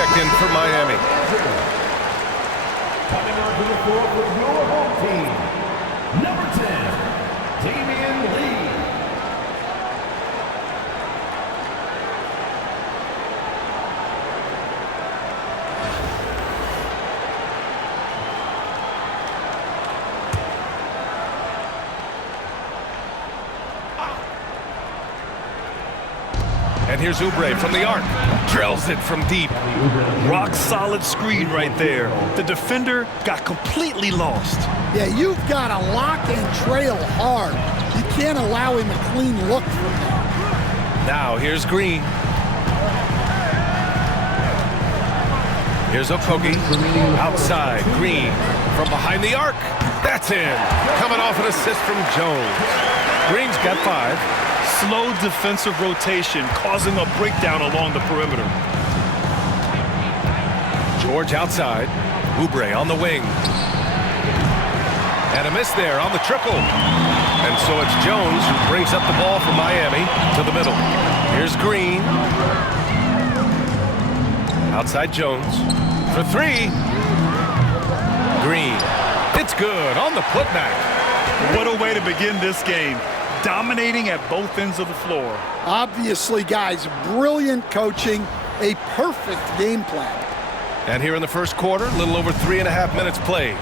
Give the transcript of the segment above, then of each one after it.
checked in for Miami. Coming onto the floor for your home team, number 10, Damian Lee. And here's Oubre from the arc. Drills it from deep. Rock solid screen right there. The defender got completely lost. Yeah, you've got to lock and trail hard. You can't allow him a clean look from there. Now here's Green. Here's Okogie. Outside, Green from behind the arc. That's in. Coming off an assist from Jones. Green's got 5. Slow defensive rotation causing a breakdown along the perimeter. George outside. Oubre on the wing. And a miss there on the triple. And so it's Jones who brings up the ball for Miami to the middle. Here's Green. Outside Jones for 3. Green. It's good on the putback. What a way to begin this game. Dominating at both ends of the floor. Obviously, guys, brilliant coaching, a perfect game plan. And here in the first quarter, a little over 3.5 minutes played.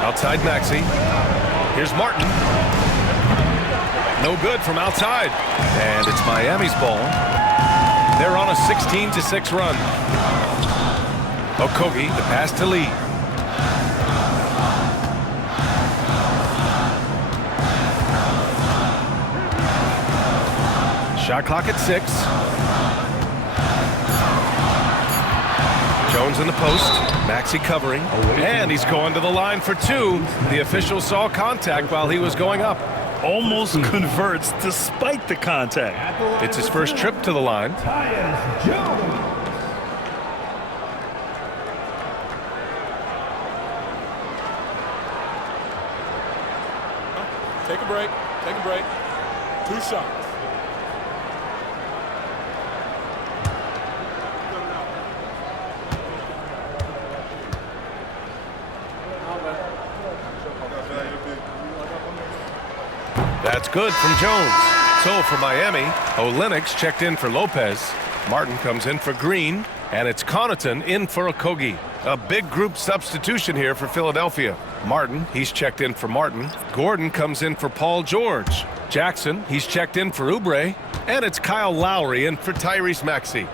Outside Maxey. Here's Martin. No good from outside. And it's Miami's ball. They're on a 16-6 run. Okogie, the pass to Lee. Shot clock at 6. Jones in the post. Maxey covering. And he's going to the line for 2. The official saw contact while he was going up. Almost converts despite the contact. It's his first trip to the line. Tyus Jones. Take a break. Take a break. 2 shots. That's good from Jones. So for Miami, Olynyk checked in for Lopez. Martin comes in for Green. And it's Connaughton in for Okogie. A big group substitution here for Philadelphia. Martin, he's checked in for Martin. Gordon comes in for Paul George. Jackson, he's checked in for Oubre. And it's Kyle Lowry in for Tyrese Maxey.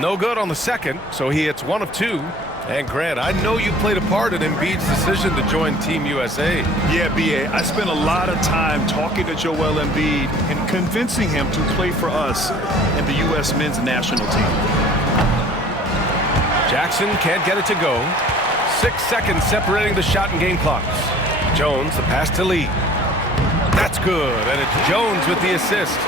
No good on the second, so he hits 1 of 2. And Grant, I know you played a part in Embiid's decision to join Team USA. Yeah, B.A., I spent a lot of time talking to Joel Embiid and convincing him to play for us and the U.S. men's national team. Jackson can't get it to go. 6 seconds separating the shot and game clocks. Jones, the pass to Lee. That's good, and it's Jones with the assist.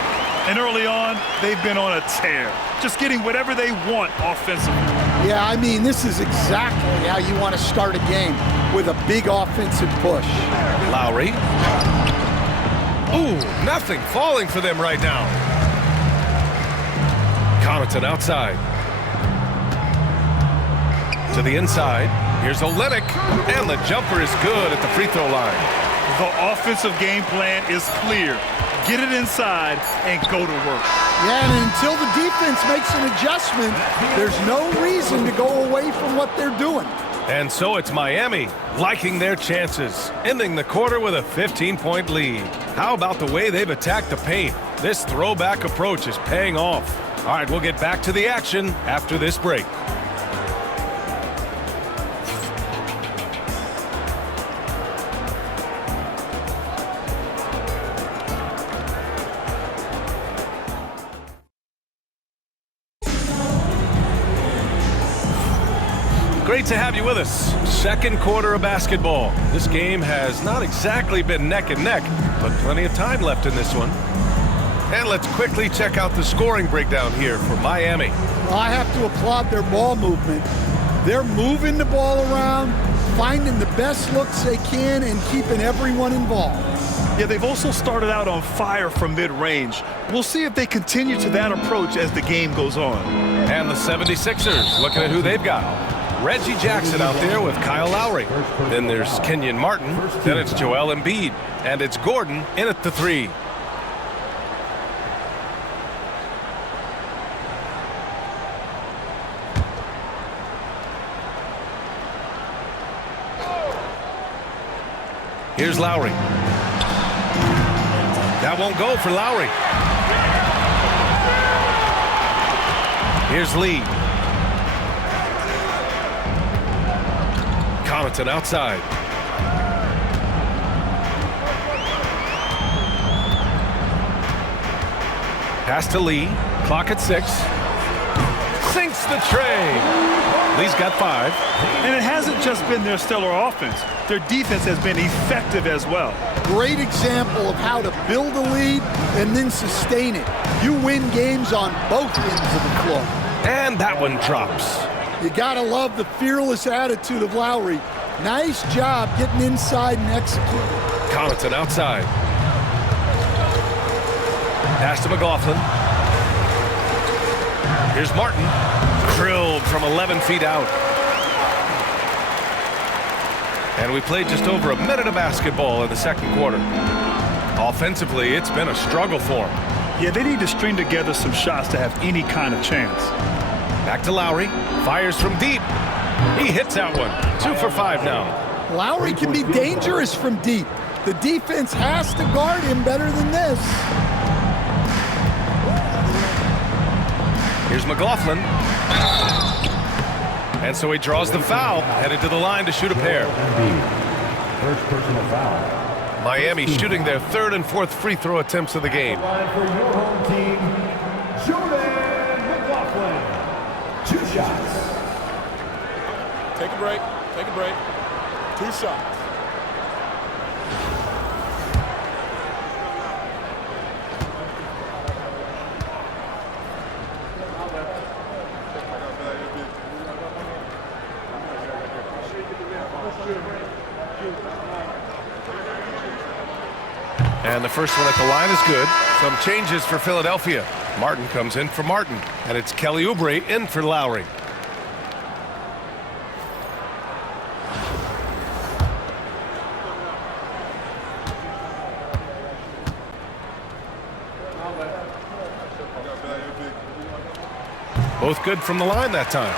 And early on, they've been on a tear, just getting whatever they want offensively. Yeah, I mean, this is exactly how you want to start a game, with a big offensive push. Lowry. Ooh, nothing falling for them right now. Connaughton outside. To the inside. Here's Olynyk, and the jumper is good at the free throw line. The offensive game plan is clear. Get it inside and go to work. Yeah, and until the defense makes an adjustment, there's no reason to go away from what they're doing. And so it's Miami liking their chances, ending the quarter with a 15-point lead. How about the way they've attacked the paint? This throwback approach is paying off. All right, we'll get back to the action after this break. Great to have you with us. Second quarter of basketball. This game has not exactly been neck and neck, but plenty of time left in this one. And let's quickly check out the scoring breakdown here for Miami. Well, I have to applaud their ball movement. They're moving the ball around, finding the best looks they can, and keeping everyone involved. Yeah, they've also started out on fire from mid-range. We'll see if they continue to that approach as the game goes on. And the 76ers, looking at who they've got. Reggie Jackson out there with Kyle Lowry. Then there's Kenyon Martin. Then it's Joel Embiid. And it's Gordon in at the 3. Here's Lowry. That won't go for Lowry. Here's Lee. Connaughton outside. Pass to Lee. Clock at 6. Sinks the tray. Lee's got 5. And it hasn't just been their stellar offense. Their defense has been effective as well. Great example of how to build a lead and then sustain it. You win games on both ends of the floor. And that one drops. You gotta love the fearless attitude of Lowry. Nice job getting inside and executing. Connaughton outside. Pass to McLaughlin. Here's Martin. Drilled from 11 feet out. And we played just over a minute of basketball in the second quarter. Offensively, it's been a struggle for them. Yeah, they need to string together some shots to have any kind of chance. Back to Lowry. Fires from deep. He hits that one. 2 for 5 now. Lowry can be dangerous from deep. The defense has to guard him better than this. Here's McLaughlin. And so he draws the foul, headed to the line to shoot a pair. First personal foul. Miami shooting their 3rd and 4th free throw attempts of the game. Line for your home team, Jordan McLaughlin. 2 shots. Take a break. Take a break. 2 shots. And the first one at the line is good. Some changes for Philadelphia. Martin comes in for Martin. And it's Kelly Oubre in for Lowry. Both good from the line that time.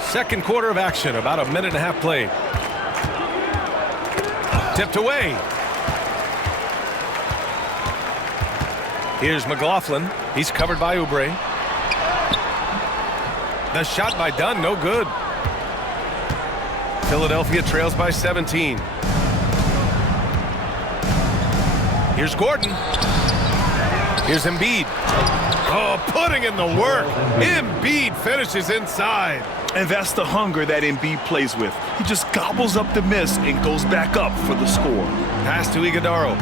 Second quarter of action, about a minute and a half played. Tipped away. Here's McLaughlin. He's covered by Oubre. The shot by Dunn, no good. Philadelphia trails by 17. Here's Gordon. Here's Embiid. Oh, putting in the work. Embiid finishes inside. And that's the hunger that Embiid plays with. He just gobbles up the miss and goes back up for the score. Pass to Iguodaro.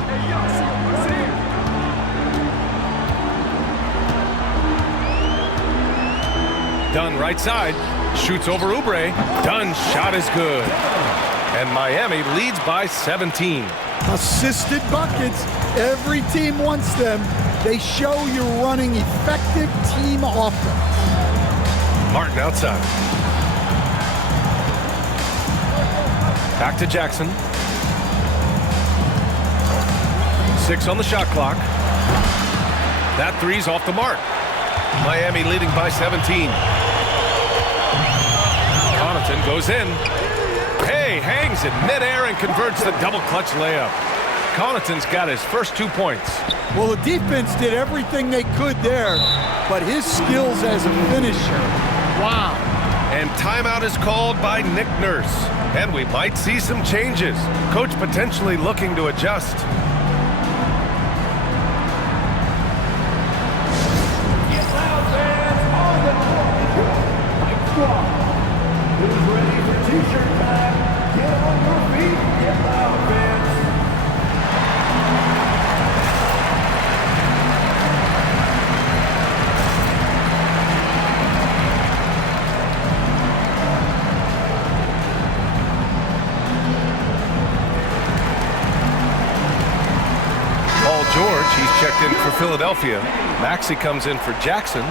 Dunn right side. Shoots over Oubre. Dunn's shot is good. And Miami leads by 17. Assisted buckets. Every team wants them. They show you're running effective team offense. Martin outside. Back to Jackson. 6 on the shot clock. That three's off the mark. Miami leading by 17. Connaughton goes in. Hey, hangs in midair and converts the double clutch layup. Connaughton's got his first 2 points. Well, the defense did everything they could there, but his skills as a finisher, wow. And timeout is called by Nick Nurse. And we might see some changes. Coach potentially looking to adjust. Get loud, fans, on the court. Mike Squad. Who's ready for t-shirt time? Get on your feet. Get loud, fans. Philadelphia. Maxey comes in for Jackson.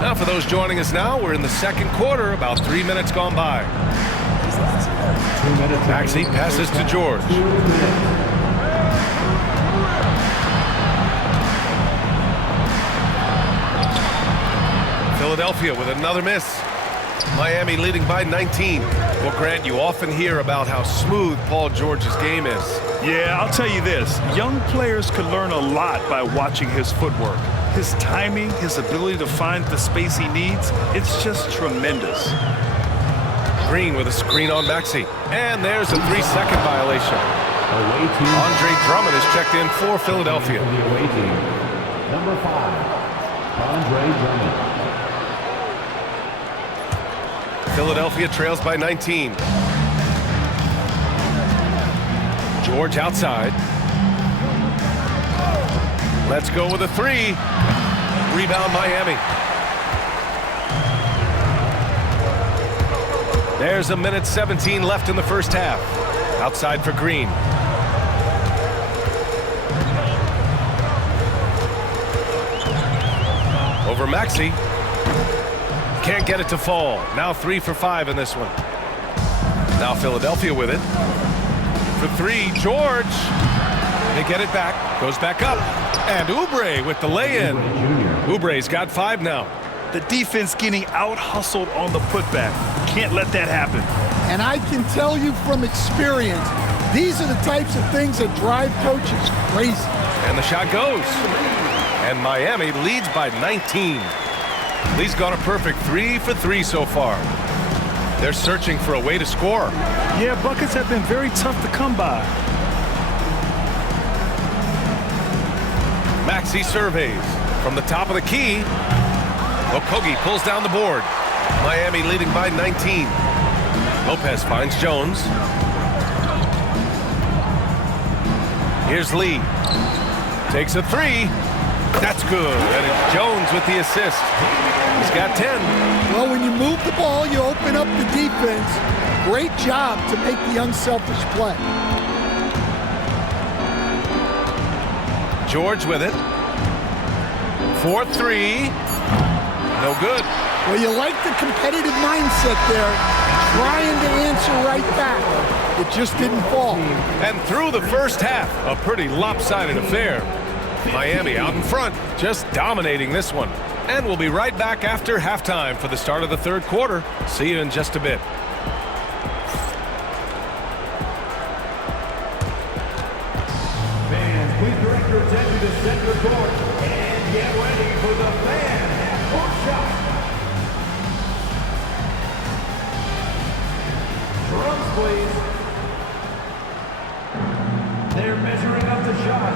Now, for those joining us now, we're in the second quarter, about 3 minutes gone by. 2 minutes. Maxey passes to George. Philadelphia with another miss. Miami leading by 19. Well, Grant, you often hear about how smooth Paul George's game is. Yeah, I'll tell you this. Young players could learn a lot by watching his footwork. His timing, his ability to find the space he needs, it's just tremendous. Green with a screen on Maxey. And there's a 3-second violation. Away team. Andre Drummond is checked in for Philadelphia. The away team. Number 5, Andre Drummond. Philadelphia trails by 19. George outside. Let's go with a 3. Rebound Miami. There's a minute 17 left in the first half. Outside for Green. Over Maxey. Can't get it to fall. Now 3 for 5 in this one. Now Philadelphia with it. For 3, George. They get it back. Goes back up. And Oubre with the lay-in. Oubre's got 5 now. The defense getting out-hustled on the putback. Can't let that happen. And I can tell you from experience, these are the types of things that drive coaches crazy. And the shot goes. And Miami leads by 19. Lee's got a perfect 3 for 3 so far. They're searching for a way to score. Yeah, buckets have been very tough to come by. Maxey surveys from the top of the key. Okogie pulls down the board. Miami leading by 19. Lopez finds Jones. Here's Lee. Takes a 3. That's good. And it's Jones with the assist. He's got 10. Well, when you move the ball, you open up the defense. Great job to make the unselfish play. George with it. 4-3. No good. Well, you like the competitive mindset there, trying to answer right back. It just didn't fall. And through the first half, a pretty lopsided affair. Miami out in front, just dominating this one. And we'll be right back after halftime for the start of the third quarter. See you in just a bit. Fans, please direct your attention to center court and get ready for the fan half-court shot. Drums, please. They're measuring up the shot.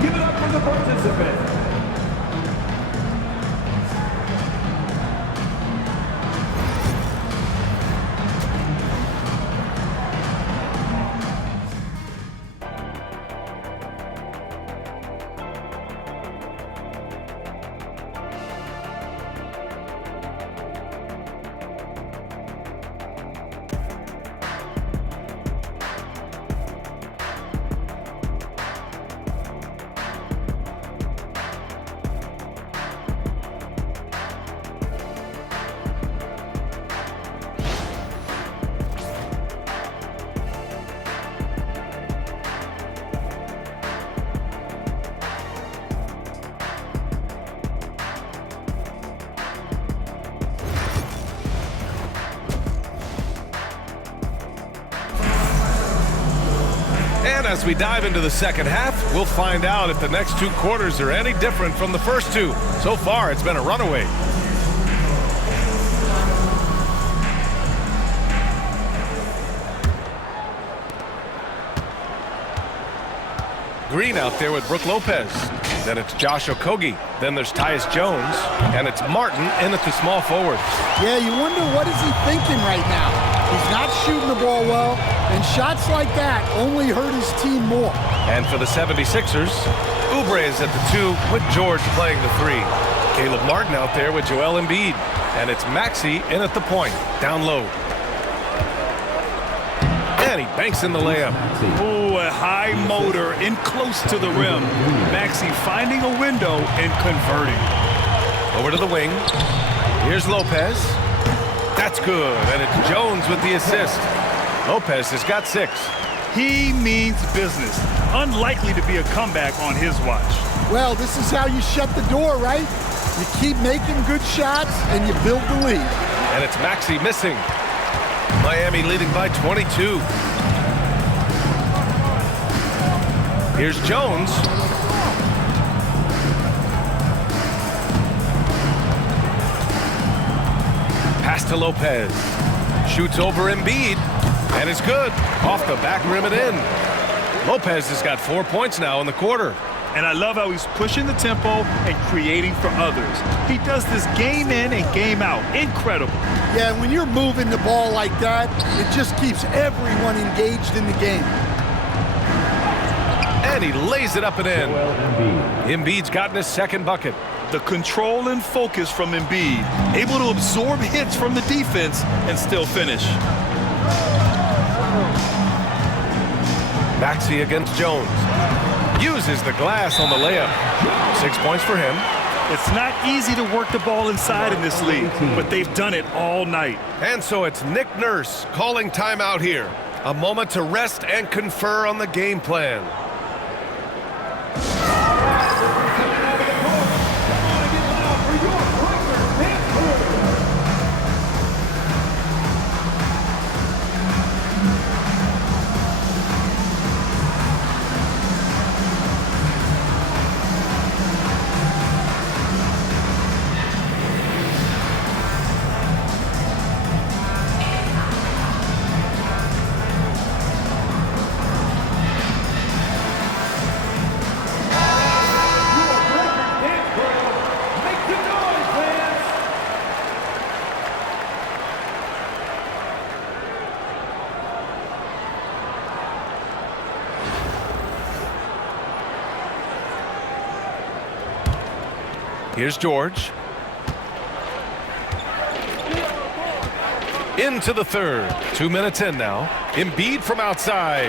Give it up for the participant. And as we dive into the second half, we'll find out if the next 2 quarters are any different from the first 2. So far, it's been a runaway. Green out there with Brook Lopez. Then it's Josh Okogie. Then there's Tyus Jones. And it's Martin in at the small forward. Yeah, you wonder what is he thinking right now. He's not shooting the ball well, and shots like that only hurt his team more. And for the 76ers, Oubre is at the 2 with George playing the 3. Caleb Martin out there with Joel Embiid. And it's Maxey in at the point, down low. And he banks in the layup. Oh, a high motor in close to the rim. Maxey finding a window and converting. Over to the wing. Here's Lopez. That's good. And it's Jones with the assist. Lopez has got 6. He means business. Unlikely to be a comeback on his watch. Well, this is how you shut the door, right? You keep making good shots, and you build the lead. And it's Maxey missing. Miami leading by 22. Here's Jones. Pass to Lopez. Shoots over Embiid. And it's good. Off the back rim and in. Lopez has got 4 points now in the quarter. And I love how he's pushing the tempo and creating for others. He does this game in and game out. Incredible. Yeah, when you're moving the ball like that, it just keeps everyone engaged in the game. And he lays it up and in. Embiid's gotten his second bucket. The control and focus from Embiid. Able to absorb hits from the defense and still finish. Maxey against Jones. Uses the glass on the layup. 6 points for him. It's not easy to work the ball inside in this league, but they've done it all night. And so it's Nick Nurse calling timeout here. A moment to rest and confer on the game plan. Here's George. Into the third. 2 minutes in now. Embiid from outside.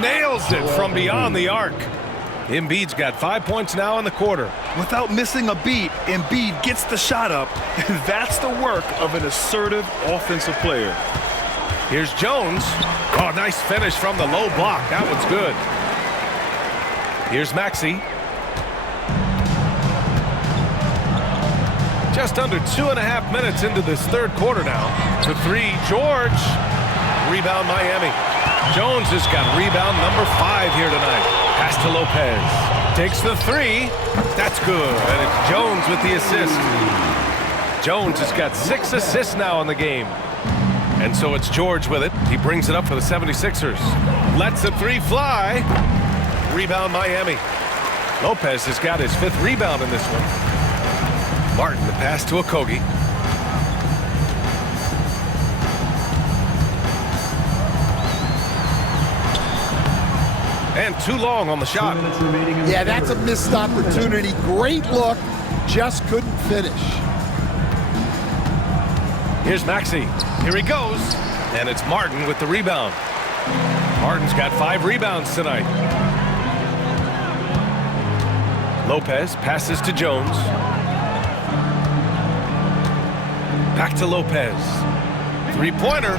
Nails it from beyond the arc. Embiid's got 5 points now in the quarter. Without missing a beat, Embiid gets the shot up, and that's the work of an assertive offensive player. Here's Jones. Oh, nice finish from the low block. That one's good. Here's Maxey. Just under 2.5 minutes into this third quarter now. To 3, George. Rebound Miami. Jones has got rebound number 5 here tonight. Pass to Lopez. Takes the 3. That's good. And it's Jones with the assist. Jones has got 6 assists now in the game. And so it's George with it. He brings it up for the 76ers. Lets the 3 fly. Rebound Miami. Lopez has got his 5th rebound in this one. Martin, the pass to Okogie. And too long on the shot. Yeah, that's a missed opportunity. Great look, just couldn't finish. Here's Maxey. Here he goes. And it's Martin with the rebound. Martin's got 5 rebounds tonight. Lopez passes to Jones. Back to Lopez. 3-pointer.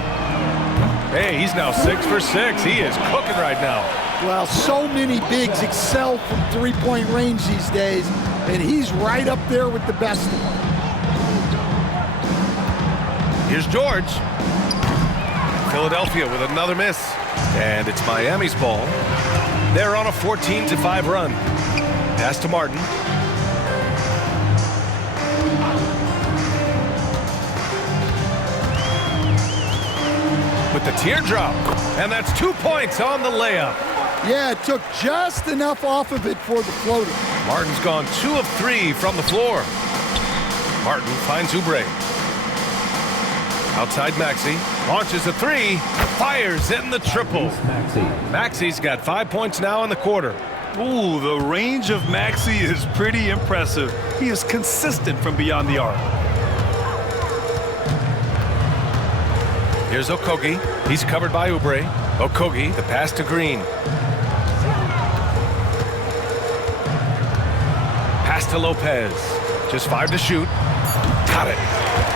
Hey, he's now 6 for 6. He is cooking right now. Well, so many bigs excel from three-point range these days, and he's right up there with the best of them. Here's George. Philadelphia with another miss. And it's Miami's ball. They're on a 14-5 run. Pass to Martin. With the teardrop. And that's 2 points on the layup. Yeah, it took just enough off of it for the floater. Martin's gone 2 of 3 from the floor. Martin finds Oubre. Outside Maxey, launches a 3, fires in the triple. Maxey's got 5 points now in the quarter. Ooh, the range of Maxey is pretty impressive. He is consistent from beyond the arc. Here's Okogie. He's covered by Oubre. Okogie, the pass to Green. Pass to Lopez. Just 5 to shoot. Got it.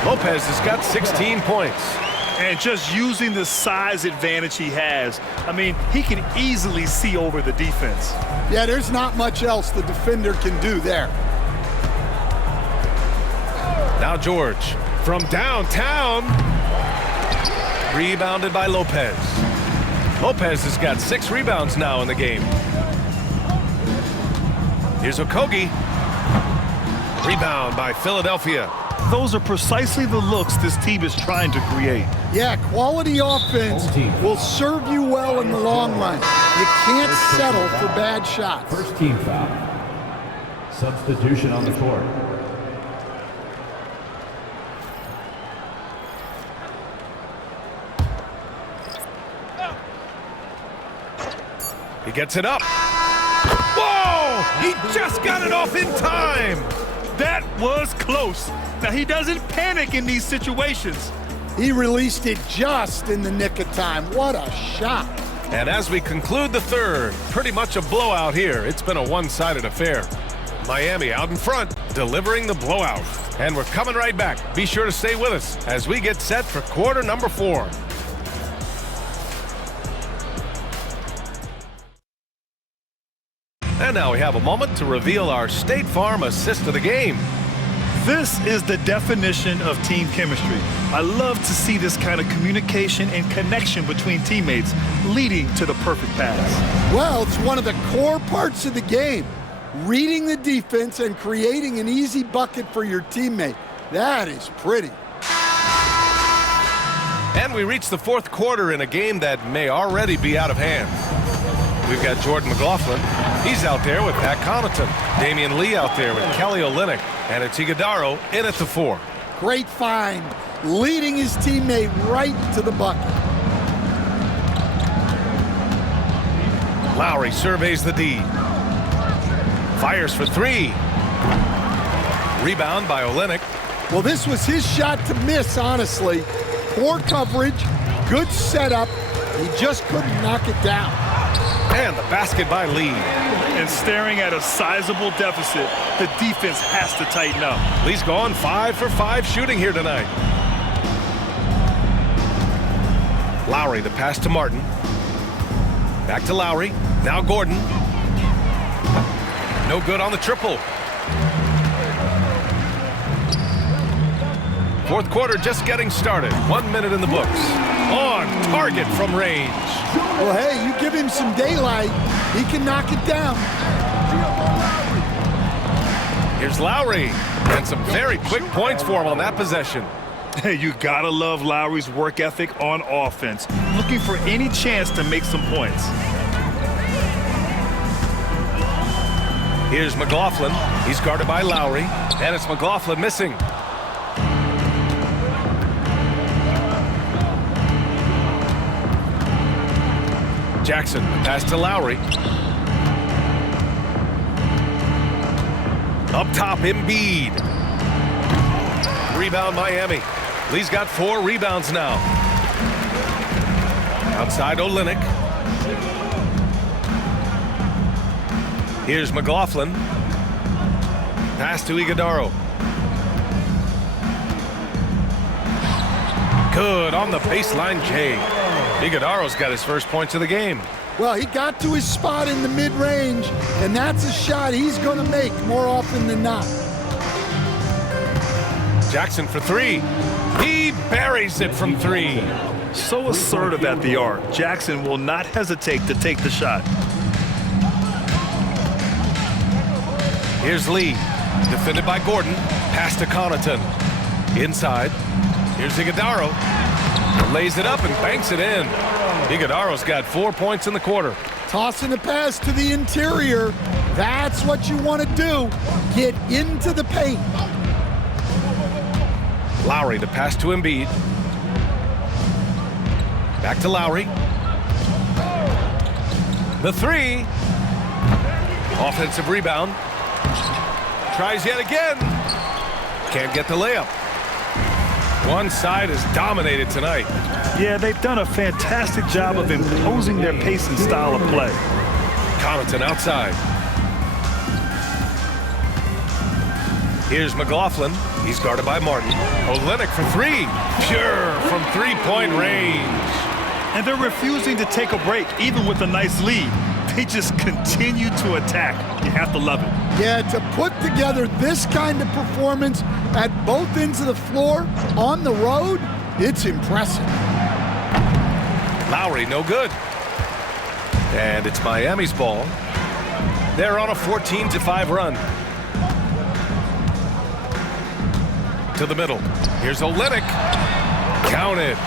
Lopez has got 16 points. And just using the size advantage he has, I mean, he can easily see over the defense. Yeah, there's not much else the defender can do there. Now George from downtown. Rebounded by Lopez. Lopez has got 6 rebounds now in the game. Here's Okogie. Rebound by Philadelphia. Those are precisely the looks this team is trying to create. Yeah, quality offense will serve you well in the long run. You can't settle for bad shots. First team foul. Substitution on the court. He gets it up. Whoa! He just got it off in time. That was close. Now, he doesn't panic in these situations. He released it just in the nick of time. What a shot. And as we conclude the third, pretty much a blowout here. It's been a one-sided affair. Miami out in front, delivering the blowout. And we're coming right back. Be sure to stay with us as we get set for quarter number 4. And now we have a moment to reveal our State Farm assist of the game. This is the definition of team chemistry. I love to see this kind of communication and connection between teammates leading to the perfect pass. Well, it's one of the core parts of the game. Reading the defense and creating an easy bucket for your teammate. That is pretty. And we reach the 4th quarter in a game that may already be out of hand. We've got Jordan McLaughlin. He's out there with Pat Connaughton. Damian Lee out there with Kelly Olynyk. And it's Iguodaro in at the 4. Great find. Leading his teammate right to the bucket. Lowry surveys the D. Fires for 3. Rebound by Olynyk. Well, this was his shot to miss, honestly. Poor coverage, good setup. He just couldn't knock it down. And the basket by Lee. And staring at a sizable deficit, the defense has to tighten up. Lee's gone 5 for 5 shooting here tonight. Lowry, the pass to Martin. Back to Lowry. Now Gordon. No good on the triple. 4th quarter just getting started. 1 minute in the books. On target from range. Well, hey, you give him some daylight, he can knock it down. Here's Lowry. And some very quick points for him on that possession. Hey, you gotta love Lowry's work ethic on offense. Looking for any chance to make some points. Here's McLaughlin. He's guarded by Lowry. And it's McLaughlin missing. Jackson, pass to Lowry. Up top, Embiid. Rebound, Miami. Lee's got 4 rebounds now. Outside, Olynyk. Here's McLaughlin. Pass to Iguodaro. Good on the baseline, Jay. Iguodaro's got his first points of the game. Well, he got to his spot in the mid-range, and that's a shot he's going to make more often than not. Jackson for 3. He buries it from 3. So assertive at the arc. Jackson will not hesitate to take the shot. Here's Lee. Defended by Gordon. Pass to Connaughton. Inside. Here's Iguodaro. Lays it up and banks it in. Iguodaro's got 4 points in the quarter. Tossing the pass to the interior. That's what you want to do. Get into the paint. Lowry to pass to Embiid. Back to Lowry. The three. Offensive rebound. Tries yet again. Can't get the layup. One side is dominated tonight. Yeah, they've done a fantastic job of imposing their pace and style of play. Connaughton outside. Here's McLaughlin. He's guarded by Martin. Olynyk for three. Pure from three-point range. And they're refusing to take a break, even with a nice lead. They just continue to attack. You have to love it. Yeah, to put together this kind of performance at both ends of the floor on the road, it's impressive. Lowry, no good. And it's Miami's ball. They're on a 14-5 run. To the middle. Here's Olynyk. Counted.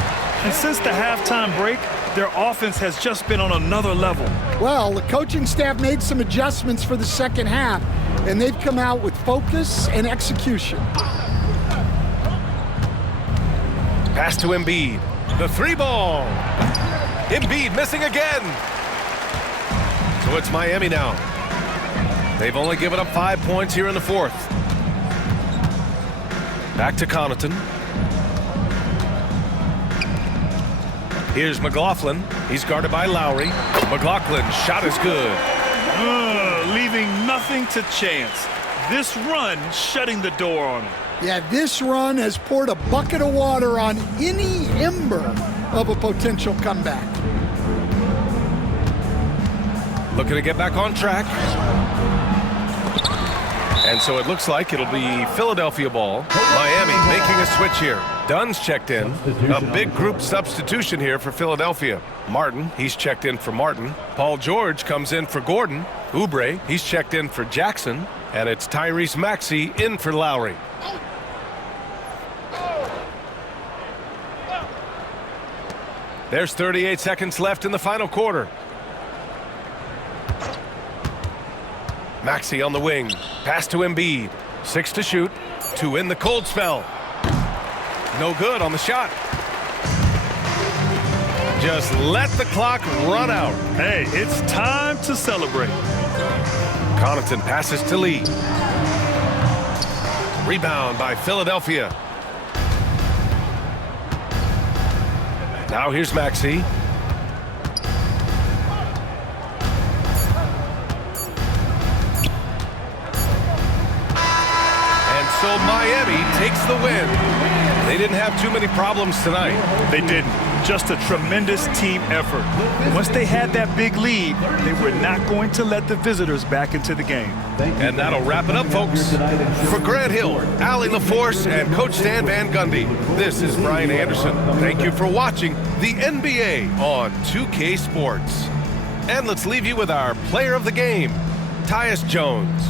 And since the halftime break, their offense has just been on another level. Well, the coaching staff made some adjustments for the second half, and they've come out with focus and execution. Pass to Embiid. The three ball. Embiid missing again. So it's Miami now. They've only given up 5 points here in the fourth. Back to Connaughton. Here's McLaughlin. He's guarded by Lowry. McLaughlin's shot is good. Leaving nothing to chance. This run shutting the door on him. Yeah, this run has poured a bucket of water on any ember of a potential comeback. Looking to get back on track. And so it looks like it'll be Philadelphia ball. Miami making a switch here. Dunn's checked in. A big group substitution here for Philadelphia. Martin, he's checked in for Martin. Paul George comes in for Gordon. Oubre, he's checked in for Jackson. And it's Tyrese Maxey in for Lowry. There's 38 seconds left in the final quarter. Maxey on the wing. Pass to Embiid. 6 to shoot. 2 in the cold spell. No good on the shot. Just let the clock run out. Hey, it's time to celebrate. Connaughton passes to Lee. Rebound by Philadelphia. Now here's Maxey. So Miami takes the win. They didn't have too many problems tonight. They didn't. Just a tremendous team effort. Once they had that big lead, they were not going to let the visitors back into the game. And that'll wrap it up, folks. For Grant Hill, Allie LaForce, and Coach Stan Van Gundy, this is Brian Anderson. Thank you for watching the NBA on 2K Sports. And let's leave you with our player of the game, Tyus Jones.